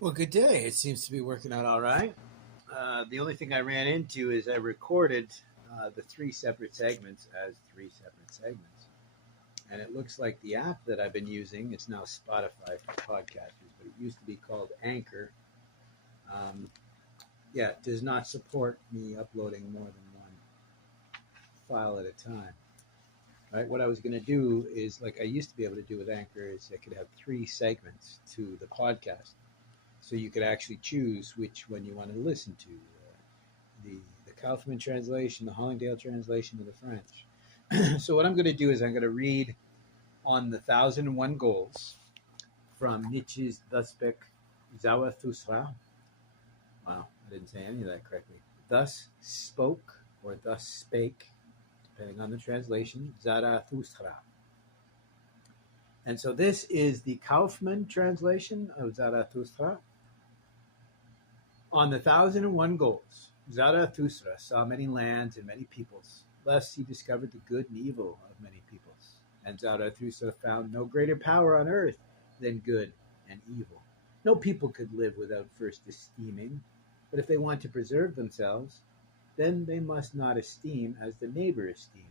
Well, good day. It seems to be working out all right. The only thing I ran into is I recorded the three separate segments as three separate segments. And it looks like the app that I've been using, it's now Spotify for podcasters, but it used to be called Anchor. Um, yeah, it does not support me uploading more than one file at a time. Right? What I was going to do is, like I used to be able to do with Anchor, is I could have three segments to the podcast. So you could actually choose which one you want to listen to. The Kaufman translation, the Hollingdale translation, or the French. So what I'm going to do is I'm going to read on the 1001 Goals from Nietzsche's Thus Spake Zarathustra. Wow, I didn't say any of that correctly. Thus spoke or thus spake, depending on the translation, Zarathustra. And so this is the Kaufman translation of Zarathustra. On the 1001 Goals, Zarathustra saw many lands and many peoples. Thus he discovered the good and evil of many peoples. And Zarathustra found no greater power on earth than good and evil. No people could live without first esteeming, but if they want to preserve themselves, then they must not esteem as the neighbor esteems.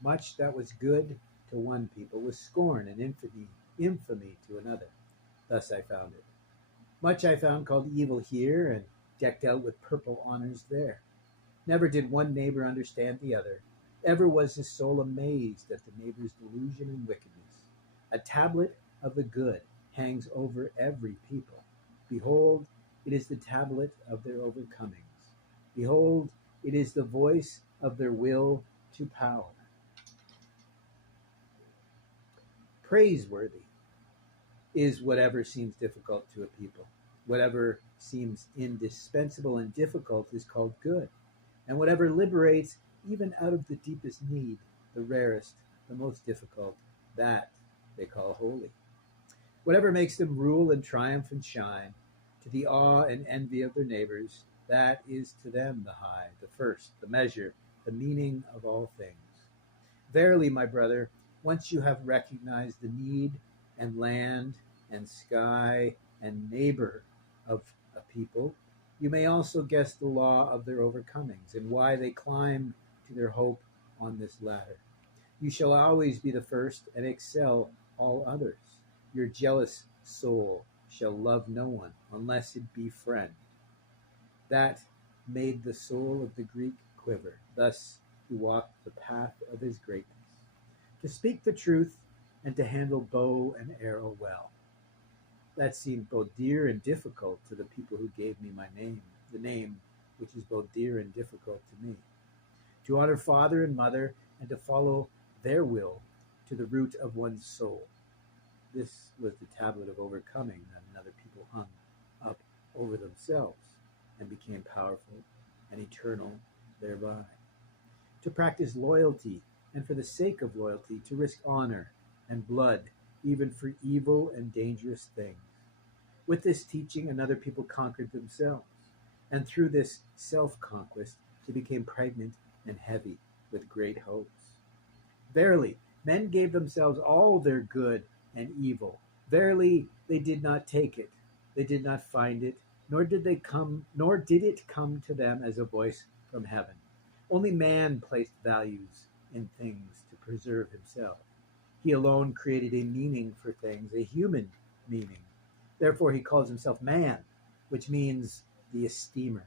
Much that was good to one people was scorn and infamy to another. Thus I found it. Much I found called evil here, and decked out with purple honors there. Never did one neighbor understand the other. Ever was his soul amazed at the neighbor's delusion and wickedness. A tablet of the good hangs over every people. Behold, it is the tablet of their overcomings. Behold, it is the voice of their will to power. Praiseworthy is whatever seems difficult to a people. Whatever seems indispensable and difficult is called good. And whatever liberates, even out of the deepest need, the rarest, the most difficult, that they call holy. Whatever makes them rule and triumph and shine, to the awe and envy of their neighbors, that is to them the high, the first, the measure, the meaning of all things. Verily, my brother, once you have recognized the need and land and sky and neighbor of a people, you may also guess the law of their overcomings and why they climb to their hope on this ladder. You shall always be the first and excel all others. Your jealous soul shall love no one unless it be friend. That made the soul of the Greek quiver. Thus he walked the path of his greatness. To speak the truth and to handle bow and arrow well. That seemed both dear and difficult to the people who gave me my name, the name which is both dear and difficult to me. To honor father and mother and to follow their will to the root of one's soul. This was the tablet of overcoming that another people hung up over themselves and became powerful and eternal thereby. To practice loyalty and for the sake of loyalty to risk honor and blood even for evil and dangerous things. With this teaching, another people conquered themselves, and through this self-conquest, they became pregnant and heavy with great hopes. Verily, men gave themselves all their good and evil. Verily, they did not take it, they did not find it, nor did it come to them as a voice from heaven. Only man placed values in things to preserve himself. He alone created a meaning for things, a human meaning. Therefore, he calls himself man, which means the esteemer.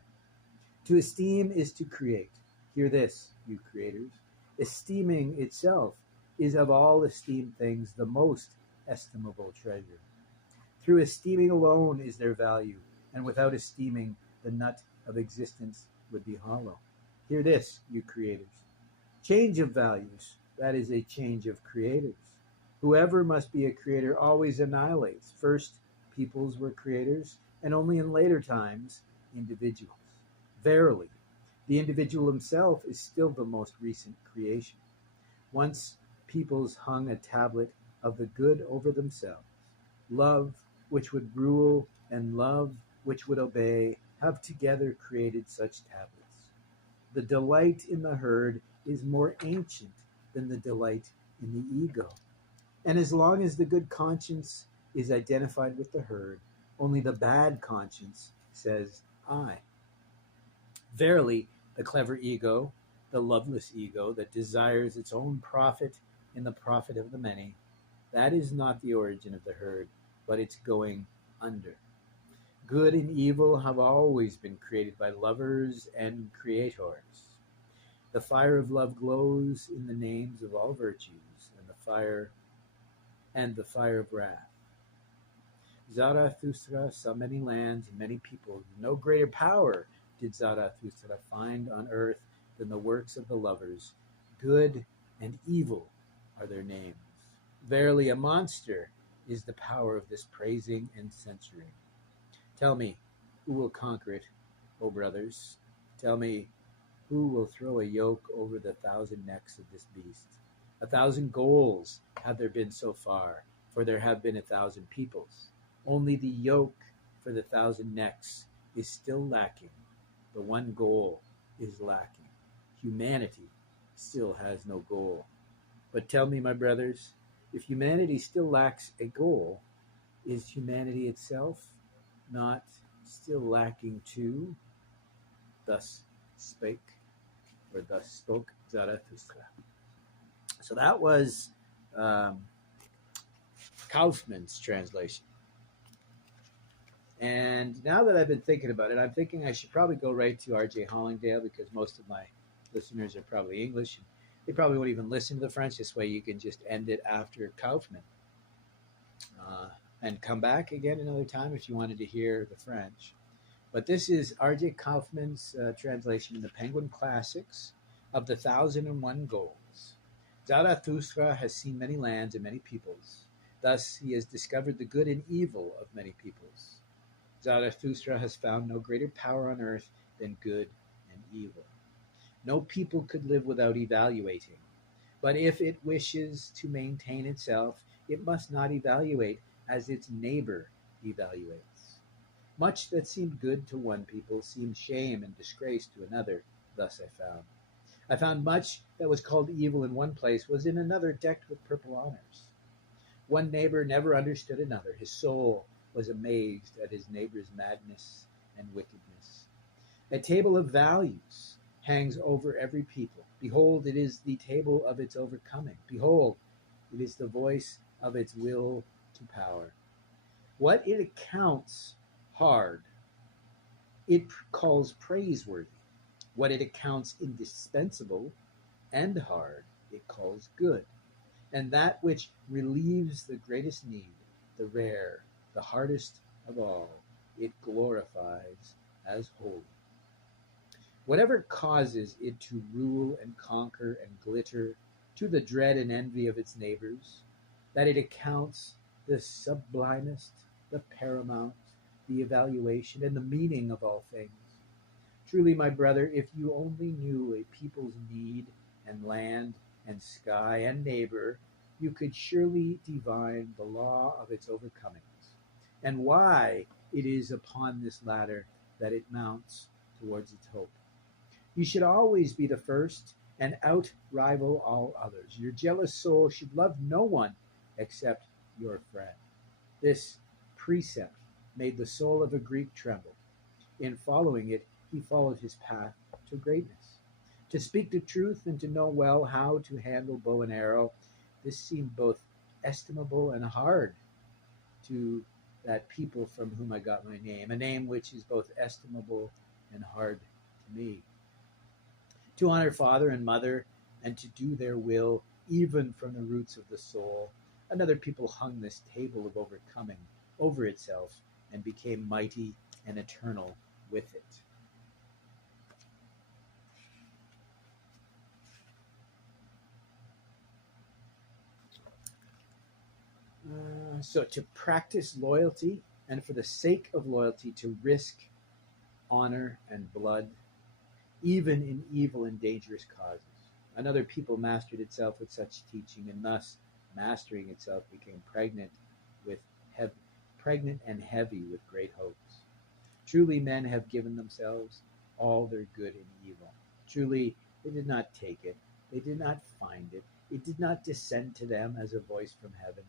To esteem is to create. Hear this, you creators. Esteeming itself is of all esteemed things the most estimable treasure. Through esteeming alone is their value, and without esteeming, the nut of existence would be hollow. Hear this, you creators. Change of values, that is a change of creators. Whoever must be a creator always annihilates. First, peoples were creators, and only in later times, individuals. Verily, the individual himself is still the most recent creation. Once peoples hung a tablet of the good over themselves. Love, which would rule, and love, which would obey, have together created such tablets. The delight in the herd is more ancient than the delight in the ego. And as long as the good conscience is identified with the herd, Only the bad conscience says, I. Verily, the clever ego, the loveless ego that desires its own profit in the profit of the many, that is not the origin of the herd, but its going under. Good and evil have always been created by lovers and creators. The fire of love glows in the names of all virtues, and the fire of wrath. Zarathustra saw many lands and many peoples. No greater power did Zarathustra find on earth than the works of the lovers. Good and evil are their names. Verily, a monster is the power of this praising and censuring. Tell me, who will conquer it, O brothers? Tell me, who will throw a yoke over the 1,000 necks of this beast? 1,000 goals have there been so far, for there have been 1,000 peoples. Only the yoke for the 1,000 necks is still lacking. The one goal is lacking. Humanity still has no goal. But tell me, my brothers, if humanity still lacks a goal, is humanity itself not still lacking too? Thus spake, or thus spoke Zarathustra. So that was Kaufman's translation. And now that I've been thinking about it, I'm thinking I should probably go right to R.J. Hollingdale, because most of my listeners are probably English. They probably won't even listen to the French. This way you can just end it after Kaufman. And come back again another time if you wanted to hear the French. But this is R.J. Kaufman's translation in the Penguin Classics of the 1,001 Goals. Zarathustra has seen many lands and many peoples. Thus he has discovered the good and evil of many peoples. Zarathustra has found no greater power on earth than good and evil. No people could live without evaluating. But if it wishes to maintain itself, it must not evaluate as its neighbor evaluates. Much that seemed good to one people seemed shame and disgrace to another, thus I found. I found much that was called evil in one place was in another decked with purple honors. One neighbor never understood another. His soul was amazed at his neighbor's madness and wickedness. A table of values hangs over every people. Behold, it is the table of its overcoming. Behold, it is the voice of its will to power. What it accounts hard, it calls praiseworthy. What it accounts indispensable and hard, it calls good. And that which relieves the greatest need, the rare, the hardest of all, it glorifies as holy. Whatever causes it to rule and conquer and glitter to the dread and envy of its neighbors, that it accounts the sublimest, the paramount, the evaluation, and the meaning of all things. Truly, my brother, if you only knew a people's need and land and sky and neighbor, you could surely divine the law of its overcomings, and why it is upon this ladder that it mounts towards its hope. You should always be the first and out-rival all others. Your jealous soul should love no one except your friend. This precept made the soul of a Greek tremble. In following it, he followed his path to greatness. To speak the truth and to know well how to handle bow and arrow, this seemed both estimable and hard to that people from whom I got my name, a name which is both estimable and hard to me. To honor father and mother and to do their will, even from the roots of the soul, another people hung this table of overcoming over itself and became mighty and eternal with it. So to practice loyalty, and for the sake of loyalty to risk honor and blood, even in evil and dangerous causes. Another people mastered itself with such teaching, and thus, mastering itself, became pregnant and heavy with great hopes. Truly, men have given themselves all their good and evil. Truly, they did not take it. They did not find it. It did not descend to them as a voice from heaven.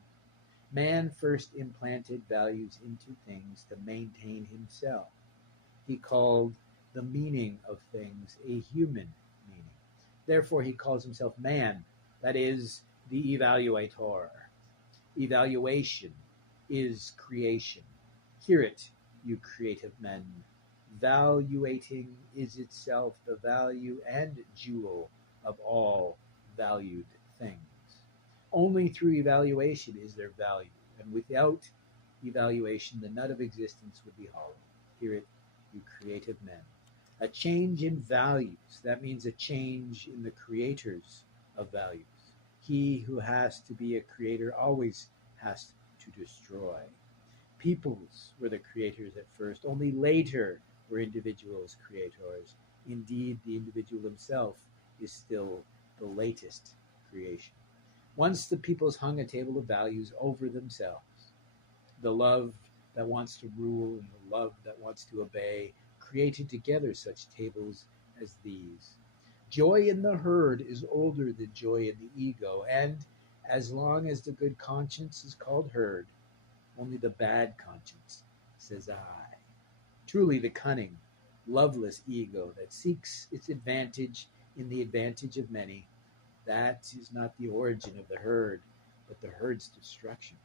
Man first implanted values into things to maintain himself. He called the meaning of things a human meaning. Therefore, he calls himself man, that is, the evaluator. Evaluation is creation. Hear it, you creative men. Valuating is itself the value and jewel of all valued things. Only through evaluation is there value, and without evaluation, the nut of existence would be hollow. Hear it, you creative men. A change in values, that means a change in the creators of values. He who has to be a creator always has to destroy. Peoples were the creators at first, only later were individuals creators. Indeed, the individual himself is still the latest creation. Once the peoples hung a table of values over themselves. The love that wants to rule and the love that wants to obey created together such tables as these. Joy in the herd is older than joy in the ego, and as long as the good conscience is called herd, only the bad conscience says I. Truly the cunning, loveless ego that seeks its advantage in the advantage of many, that is not the origin of the herd, but the herd's destruction.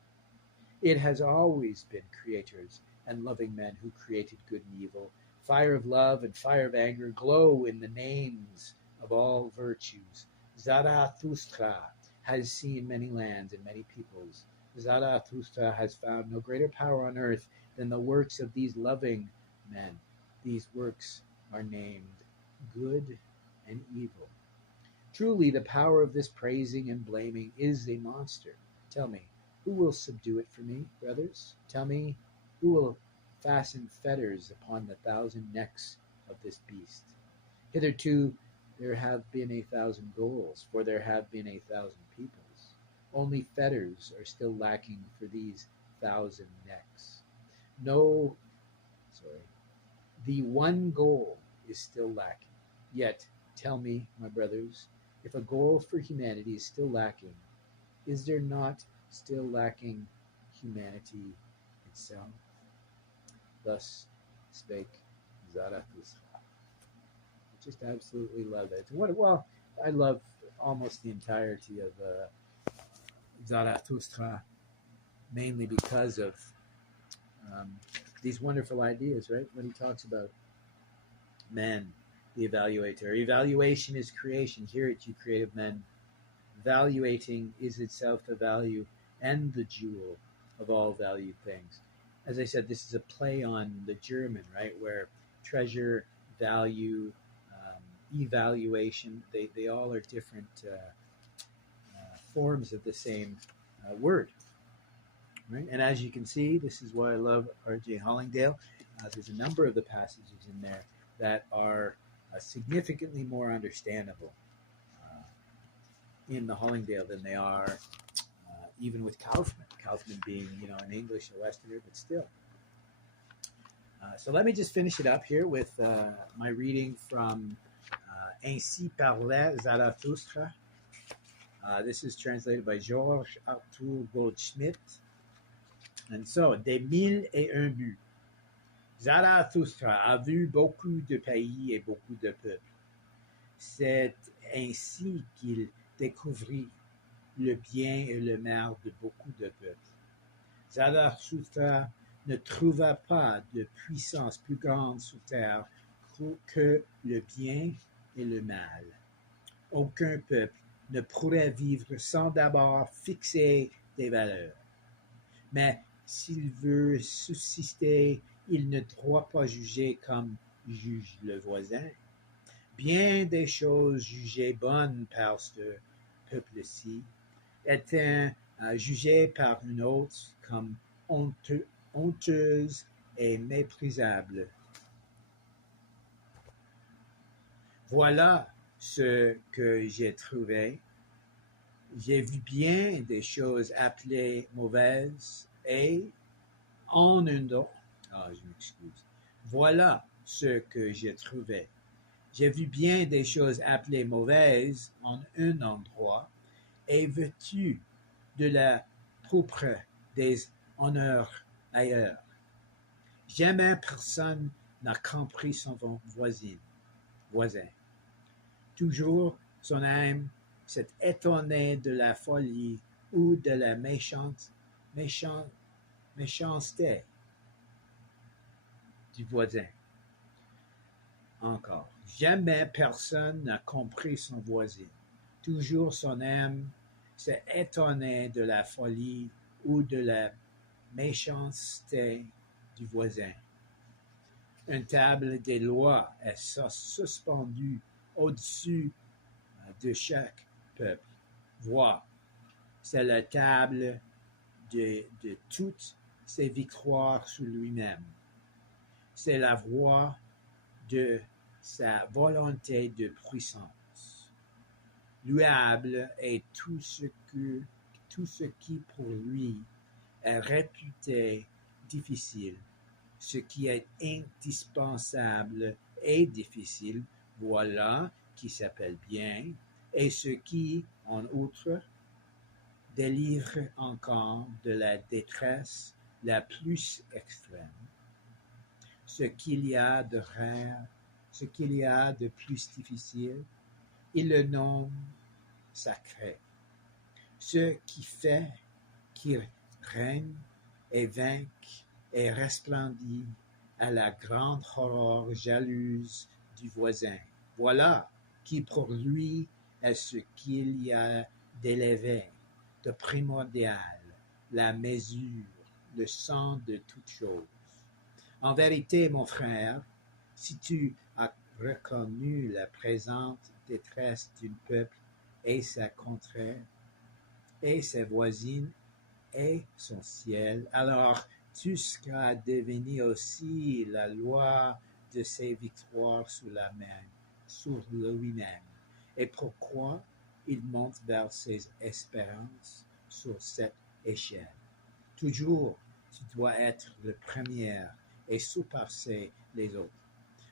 It has always been creators and loving men who created good and evil. Fire of love and fire of anger glow in the names of all virtues. Zarathustra has seen many lands and many peoples. Zarathustra has found no greater power on earth than the works of these loving men. These works are named good and evil. Truly, the power of this praising and blaming is a monster. Tell me, who will subdue it for me, brothers? Tell me, who will fasten fetters upon the 1,000 necks of this beast? Hitherto, there have been 1,000 goals, for there have been 1,000 peoples. Only fetters are still lacking for these 1,000 necks. No, the one goal is still lacking. Yet, tell me, my brothers, if a goal for humanity is still lacking, is there not still lacking humanity itself? Thus spake Zarathustra. I just absolutely love it. Well, I love almost the entirety of Zarathustra, mainly because of these wonderful ideas, right? When he talks about man, the evaluator. Evaluation is creation. Hear it, you creative men. Valuating is itself the value and the jewel of all valued things. As I said, this is a play on the German, right? Where treasure, value, evaluation, they all are different forms of the same word. Right? And as you can see, this is why I love R.J. Hollingdale. There's a number of the passages in there that are significantly more understandable in the Hollingdale than they are even with Kaufman. Kaufman being, an English, a Westerner, but still. So let me just finish it up here with my reading from Ainsi parlait Zarathustra. This is translated by Georges Arthur Goldschmidt. And so, des 1001 buts. Zarathustra a vu beaucoup de pays et beaucoup de peuples. C'est ainsi qu'il découvrit le bien et le mal de beaucoup de peuples. Zarathustra ne trouva pas de puissance plus grande sur terre que le bien et le mal. Aucun peuple ne pourrait vivre sans d'abord fixer des valeurs. Mais s'il veut subsister, il ne doit pas juger comme juge le voisin. Bien des choses jugées bonnes par ce peuple-ci étaient jugées par un autre comme honteuses et méprisables. Voilà ce que j'ai trouvé. J'ai vu bien des choses appelées mauvaises et en un endroit. Je m'excuse. Voilà ce que j'ai trouvé. J'ai vu bien des choses appelées mauvaises en un endroit et vêtues de la pourpre des honneurs ailleurs. Jamais personne n'a compris son voisin. Toujours son âme s'est étonnée de la folie ou de la méchanceté du voisin. Encore. Jamais personne n'a compris son voisin. Toujours son âme s'est étonnée de la folie ou de la méchanceté du voisin. Une table des lois est suspendue au-dessus de chaque peuple. Vois, c'est la table de toutes ses victoires sur lui-même. C'est la voie de sa volonté de puissance. Louable est tout ce qui pour lui est réputé difficile. Ce qui est indispensable et difficile, voilà qui s'appelle bien, et ce qui, en outre, délivre encore de la détresse la plus extrême. Ce qu'il y a de rare, ce qu'il y a de plus difficile, il le nomme sacré. Ce qui fait qu'il règne et vainque et resplendit à la grande horreur jalouse du voisin. Voilà qui pour lui est ce qu'il y a d'élevé, de primordial, la mesure, le sang de toute chose. En vérité, mon frère, si tu as reconnu la présente détresse d'un peuple et sa contrée, et ses voisines, et son ciel, alors tu seras devenu aussi la loi de ses victoires sur lui-même. Et pourquoi il monte vers ses espérances sur cette échelle. Toujours, tu dois être le premier et surpasser les autres.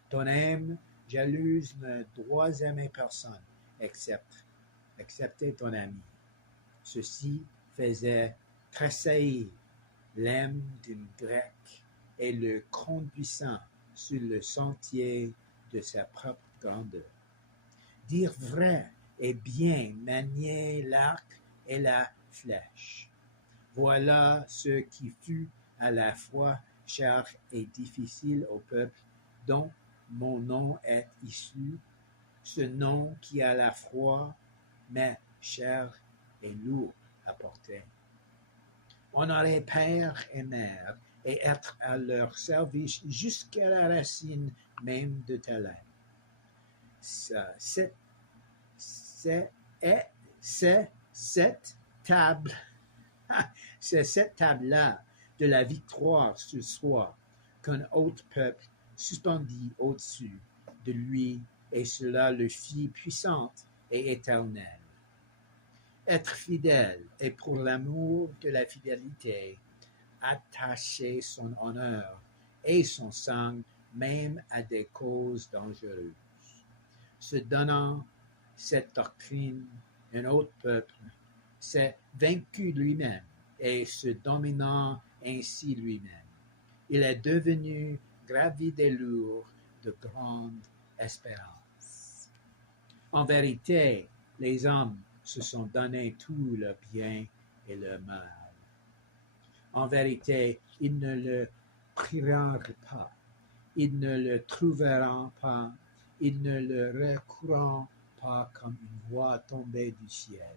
Ton âme jalouse ne doit aimer personne, excepté ton ami. Ceci faisait tressaillir l'âme d'un grec et le conduisant sur le sentier de sa propre grandeur. Dire vrai et bien manier l'arc et la flèche. Voilà ce qui fut à la fois cher et difficile au peuple dont mon nom est issu, ce nom qui à la fois m'est cher et lourd à porter. Honorer père et mère et être à leur service jusqu'à la racine même de ta lèvre. C'est cette table, c'est cette table-là de la victoire sur soi qu'un autre peuple suspendit au-dessus de lui, et cela le fit puissante et éternelle. Être fidèle et pour l'amour de la fidélité, attacher son honneur et son sang même à des causes dangereuses. Se donnant cette doctrine, un autre peuple s'est vaincu lui-même et se dominant ainsi lui-même. Il est devenu gravide et lourd de grande espérance. En vérité, les hommes se sont donné tout le bien et le mal. En vérité, ils ne le prieront pas, ils ne le trouveront pas, ils ne le recourront pas comme une voix tombée du ciel.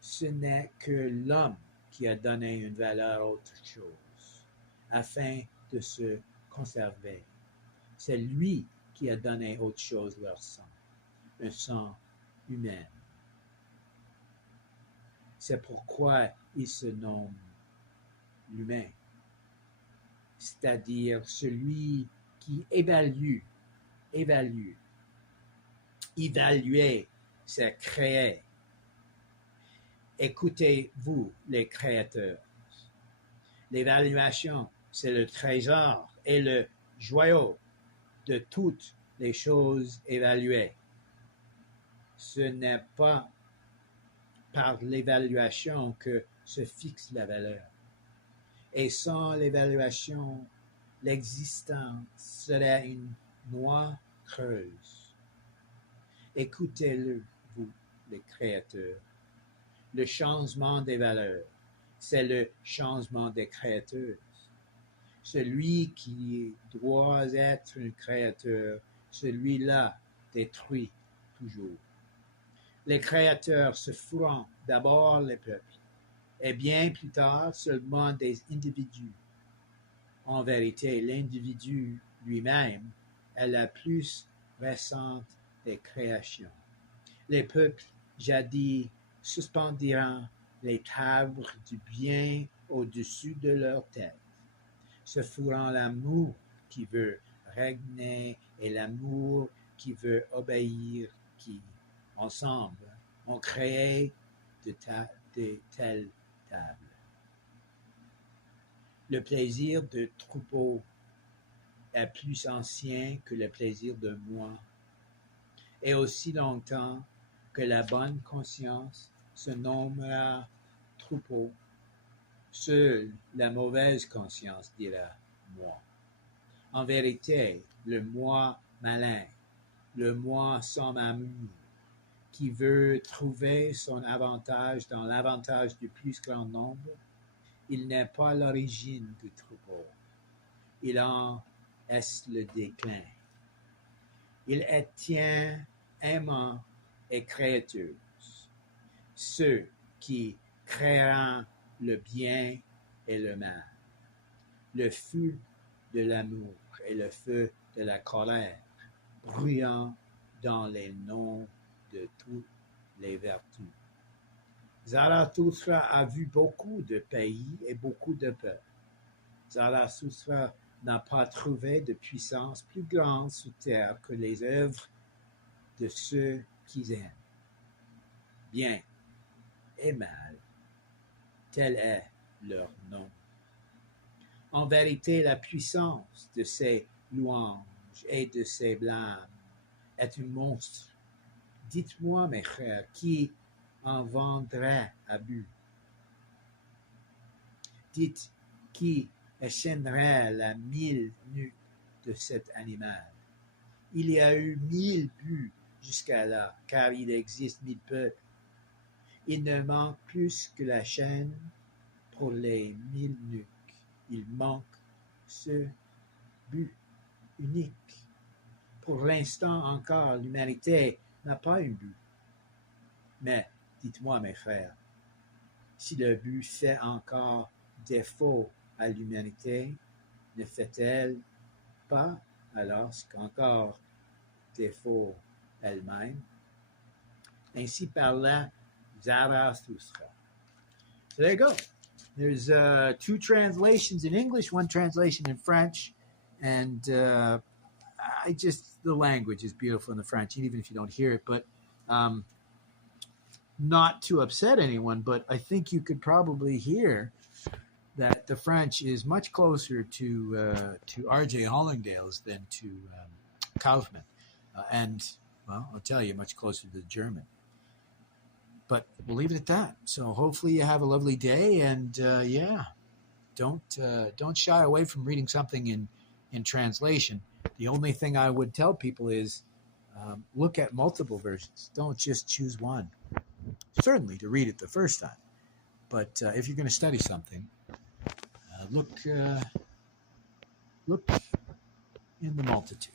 Ce n'est que l'homme qui a donné une valeur à autre chose, afin de se conserver. C'est lui qui a donné autre chose leur sang, un sang humain. C'est pourquoi il se nomme l'humain, c'est-à-dire celui qui évaluer, c'est créer. Écoutez-vous, les créateurs. L'évaluation, c'est le trésor et le joyau de toutes les choses évaluées. Ce n'est pas par l'évaluation que se fixe la valeur. Et sans l'évaluation, l'existence serait une noix creuse. Écoutez-le, vous, les créateurs. Le changement des valeurs, c'est le changement des créateurs. Celui qui doit être un créateur, celui-là détruit toujours. Les créateurs se feront d'abord les peuples, et bien plus tard seulement des individus. En vérité, l'individu lui-même est la plus récente des créations. Les peuples, jadis, suspendiront les tables du bien au-dessus de leur tête. Se feront l'amour qui veut régner et l'amour qui veut obéir, qui, ensemble, ont créé de telles tables. Le plaisir de troupeau est plus ancien que le plaisir de moi, et aussi longtemps que la bonne conscience se nommera troupeau, seule la mauvaise conscience dira moi. En vérité, le moi malin, le moi sans amour, qui veut trouver son avantage dans l'avantage du plus grand nombre, il n'est pas l'origine du troupeau. Il en est le déclin. Il étient aimant et créateur. Ceux qui créeront le bien et le mal, le feu de l'amour et le feu de la colère, brûlant dans les noms de toutes les vertus. Zarathustra a vu beaucoup de pays et beaucoup de peuples. Zarathustra n'a pas trouvé de puissance plus grande sur terre que les œuvres de ceux qui aiment. Bien et mal, tel est leur nom. En vérité, la puissance de ces louanges et de ces blâmes est un monstre. Dites-moi, mes frères, qui en vendrait à but? Dites, qui échaînerait la 1000 nuques de cet animal? Il y a eu 1000 buts jusqu'à là, car il existe 1000 peuples. Il ne manque plus que la chaîne pour les 1000 nuques. Il manque ce but unique. Pour l'instant encore, l'humanité n'a pas un but. Mais, dites-moi, mes frères, si le but fait encore défaut à l'humanité, ne fait-elle pas alors qu'encore défaut elle-même? Ainsi parla Zarathustra. So there you go. There's 2 translations in English, 1 translation in French, and the language is beautiful in the French, even if you don't hear it. But not to upset anyone, but I think you could probably hear that the French is much closer to R.J. Hollingdale's than to Kaufman, and well, I'll tell you, much closer to the German. But we'll leave it at that. So hopefully you have a lovely day, and don't shy away from reading something in translation. The only thing I would tell people is look at multiple versions. Don't just choose one. Certainly to read it the first time, but if you're going to study something, look in the multitude.